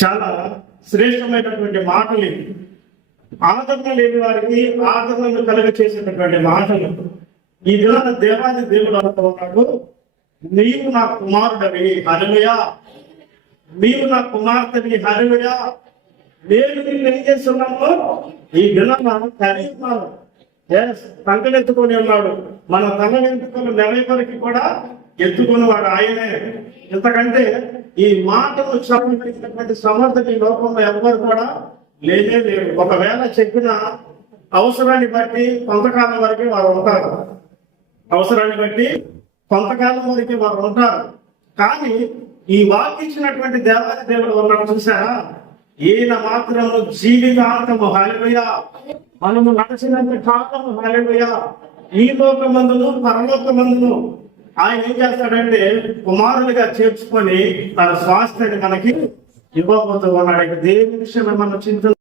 చాలా శ్రేష్టమైనటువంటి మాటలు ఇవి. ఆదరణ లేని వారికి ఆదరణను కలుగ చేసేటటువంటి మాటలు. ఈ దినాన దేవాది దేవుడు అంటూ ఉన్నాడు, నీవు నా కుమారుడవి హల్లెలూయా, నీవు నా కుమార్తెవి హల్లెలూయా, నేను నిన్ను ఏం చేస్తున్నాము ఈ దినాన కలిగి ఉన్నాను. తలెత్తుకొని ఉన్నాడు. మన తల వెంట్రుకలు నెలకొరికి కూడా ఎత్తుకుని వాడు ఆయనే. ఎందుకంటే ఈ మాటలు చెప్పగలిగినటువంటి సమర్థత ఈ లోకంలో ఎవ్వరు కూడా లేనే లేరు. ఒకవేళ చెప్పిన అవసరాన్ని బట్టి కొంతకాలం వరకు వారు ఉంటారు, అవసరాన్ని బట్టి కొంతకాలం వరకు వారు ఉంటారు. కానీ ఈ వాకిచ్చినటువంటి దేవాది దేవుడు ఉన్నాడు చూసారా, ఈయన మాత్రము జీవితాంతము హల్లెలూయా, మనము నడిచినంత కాలము హల్లెలూయా, ఈ లోకమందును పరలోకమందును ఆయన ఏం చేస్తాడంటే కుమారులుగా చేర్చుకొని తన స్వాస్థ్యాన్ని మనకి ఇవ్వబోతూ ఉన్నాడు. దేవుని విషయమే మనం చింత